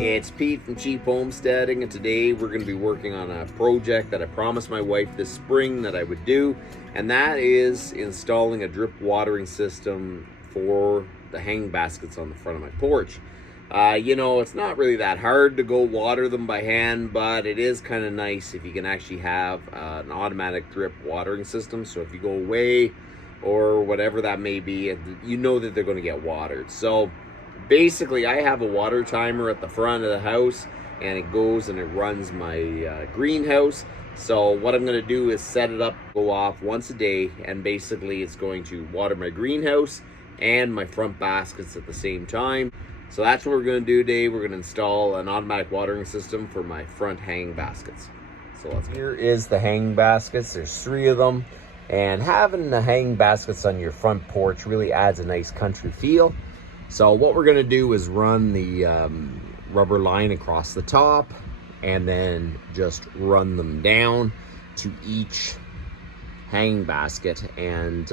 It's Pete from Cheap Homesteading, and today we're going to be working on a project that I promised my wife this spring that I would do, and that is installing a drip watering system for the hanging baskets on the front of my porch. You know, it's not really that hard to go water them by hand, but it is kind of nice if you can actually have an automatic drip watering system. So if you go away or whatever that may be, you know that they're going to get watered. So basically, I have a water timer at the front of the house, and it goes and it runs my greenhouse. So what I'm going to do is set it up, go off once a day, and basically it's going to water my greenhouse and my front baskets at the same time. So that's what we're going to do today. We're going to install an automatic watering system for my front hanging baskets. So let's go. Here is the hanging baskets. There's 3 of them. And having the hanging baskets on your front porch really adds a nice country feel. So what we're going to do is run the rubber line across the top and then just run them down to each hanging basket. And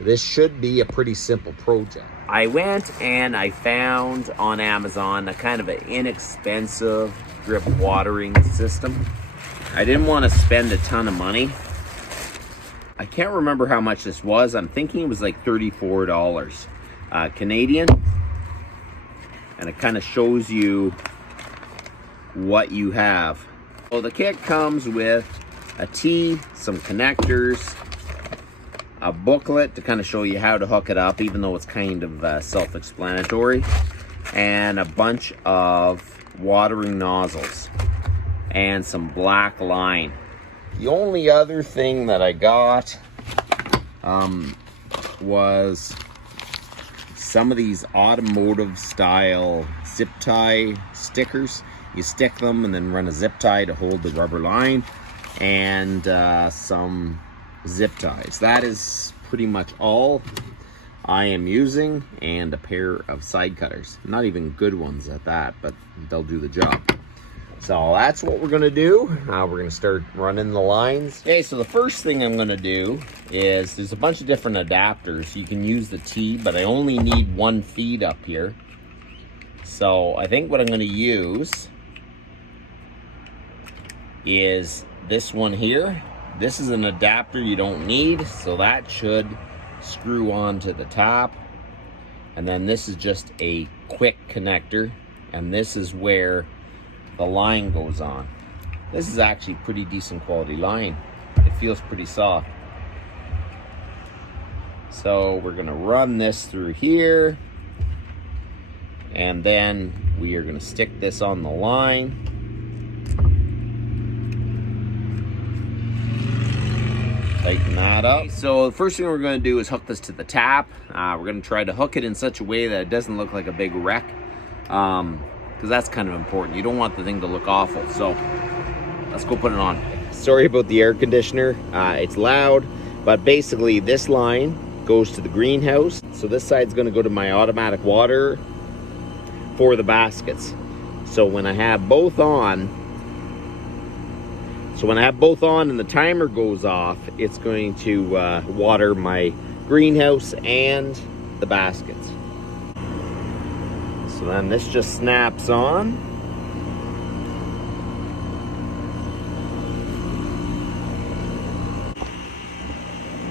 this should be a pretty simple project. I went and I found on Amazon a kind of an inexpensive drip watering system. I didn't want to spend a ton of money. I can't remember how much this was. I'm thinking it was like $34 Canadian. And it kind of shows you what you have. So the kit comes with a T, some connectors, a booklet to kind of show you how to hook it up, even though it's kind of self-explanatory, and a bunch of watering nozzles and some black line. The only other thing that I got was some of these automotive style zip tie stickers. You stick them and then run a zip tie to hold the rubber line, and some zip ties. That is pretty much all I am using, and a pair of side cutters. Not even good ones at that, but they'll do the job. So that's what we're gonna do. We're gonna start running the lines. Okay, so the first thing I'm gonna do is, there's a bunch of different adapters. You can use the T, but I only need 1 feed up here. So I think what I'm gonna use is this one here. This is an adapter you don't need, so that should screw on to the top. And then this is just a quick connector, and this is where the line goes on. This is actually pretty decent quality line. It feels pretty soft. So we're gonna run this through here, and then we are gonna stick this on the line. Tighten that up. So the first thing we're going to do is hook this to the tap. We're going to try to hook it in such a way that it doesn't look like a big wreck, because that's kind of important. You don't want the thing to look awful. So let's go put it on. Sorry about the air conditioner. It's loud, but basically this line goes to the greenhouse. So this side's going to go to my automatic water for the baskets. So when I have both on, and the timer goes off, it's going to water my greenhouse and the baskets. So then this just snaps on.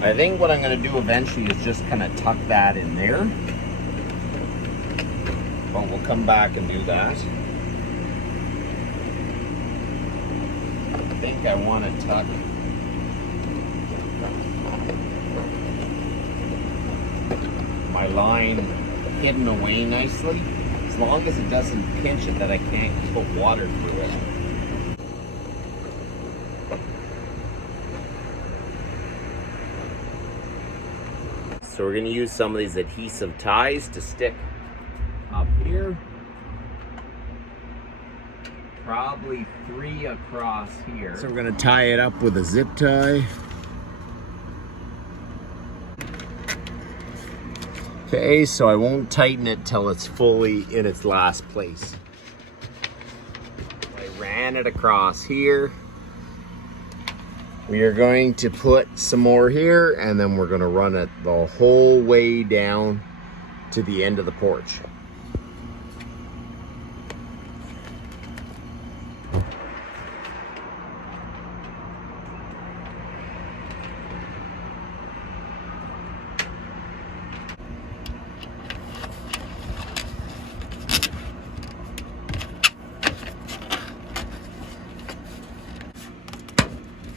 I think what I'm going to do eventually is just kind of tuck that in there. But we'll come back and do that. I think I want to tuck my line hidden away nicely, as long as it doesn't pinch it that I can't put water through it. So we're going to use some of these adhesive ties to stick up here. Probably 3 across here. So we're going to tie it up with a zip tie. Okay, so I won't tighten it till it's fully in its last place. I ran it across here. We are going to put some more here, and then we're going to run it the whole way down to the end of the porch.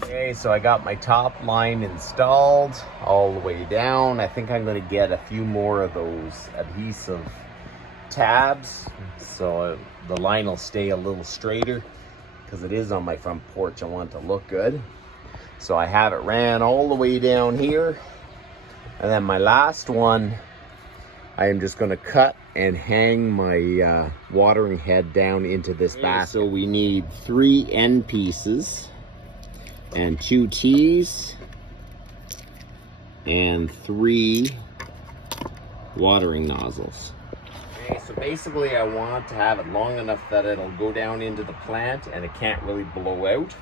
Okay, so I got my top line installed all the way down. I think I'm going to get a few more of those adhesive tabs so the line will stay a little straighter, because it is on my front porch. I want it to look good. So I have it ran all the way down here. And then my last one, I am just going to cut and hang my watering head down into this basket. So we need 3 end pieces and 2 T's and 3 watering nozzles. Okay, so basically I want to have it long enough that it'll go down into the plant and it can't really blow out.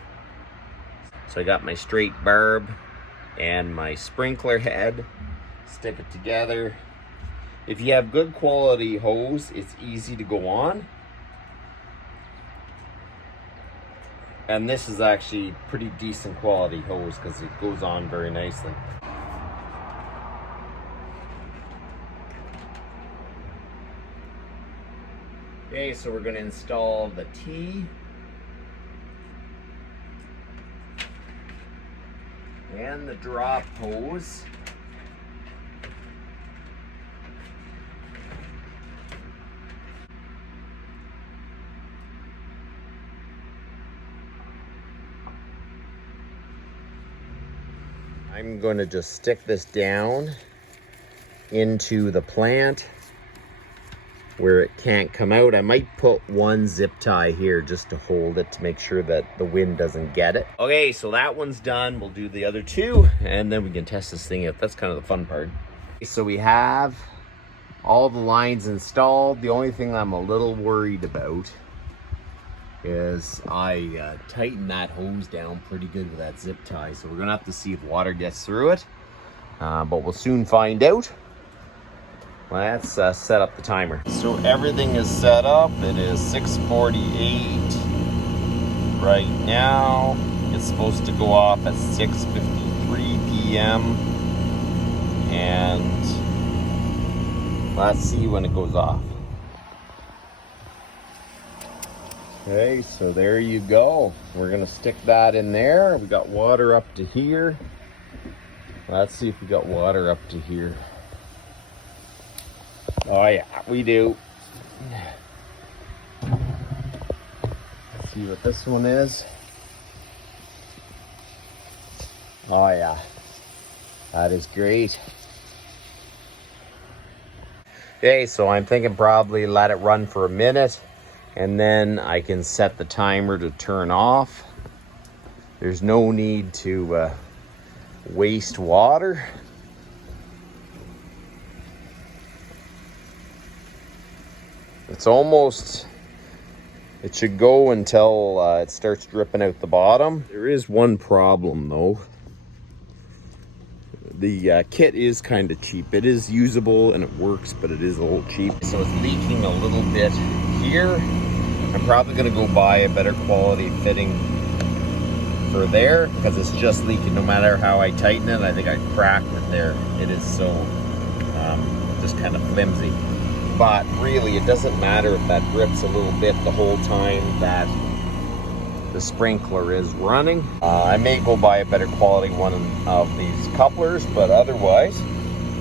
So I got my straight barb and my sprinkler head, stick it together. If you have good quality hose, it's easy to go on. And this is actually pretty decent quality hose because it goes on very nicely. Okay, so we're going to install the T and the drop hose. I'm going to just stick this down into the plant where it can't come out. I might put 1 zip tie here just to hold it to make sure that the wind doesn't get it. Okay, so that one's done. We'll do the other 2 and then we can test this thing out. That's kind of the fun part. So we have all the lines installed. The only thing I'm a little worried about is I tightened that hose down pretty good with that zip tie. So we're gonna have to see if water gets through it, but we'll soon find out. Let's set up the timer. So everything is set up. It is 6:48 right now. It's supposed to go off at 6:53 p.m. and let's see when it goes off. Okay, so there you go. We're gonna stick that in there. We got water up to here. Let's see if we got water up to here. Oh yeah, we do. Let's see what this one is. Oh yeah, that is great. Okay, so I'm thinking probably let it run for a minute, and then I can set the timer to turn off. There's no need to waste water. It's almost, it should go until it starts dripping out the bottom. There is one problem though. The kit is kind of cheap. It is usable and it works, but it is a little cheap. So it's leaking a little bit here. I'm probably gonna go buy a better quality fitting for there because it's just leaking no matter how I tighten it. I think I cracked it there. It is so just kind of flimsy. But really it doesn't matter if that drips a little bit the whole time that the sprinkler is running. I may go buy a better quality one of these couplers, but otherwise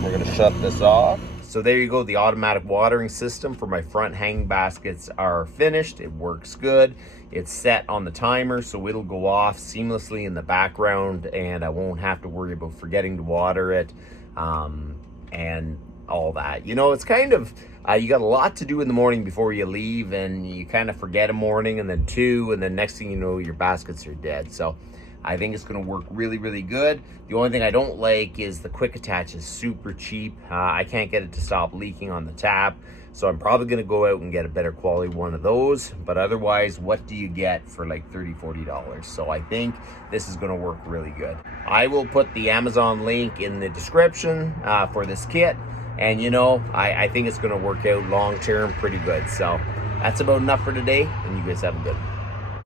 we're gonna shut this off. So there you go, the automatic watering system for my front hang baskets are finished. It works good. It's set on the timer, so it'll go off seamlessly in the background and I won't have to worry about forgetting to water it and all that. You know, it's kind of, you got a lot to do in the morning before you leave, and you kind of forget a morning and then 2, and then next thing you know, your baskets are dead. So I think it's going to work really, really good. The only thing I don't like is the quick attach is super cheap. I can't get it to stop leaking on the tap. So I'm probably going to go out and get a better quality one of those. But otherwise, what do you get for like $30, $40? So I think this is going to work really good. I will put the Amazon link in the description for this kit. And you know, I think it's going to work out long term pretty good. So that's about enough for today. And you guys have a good one.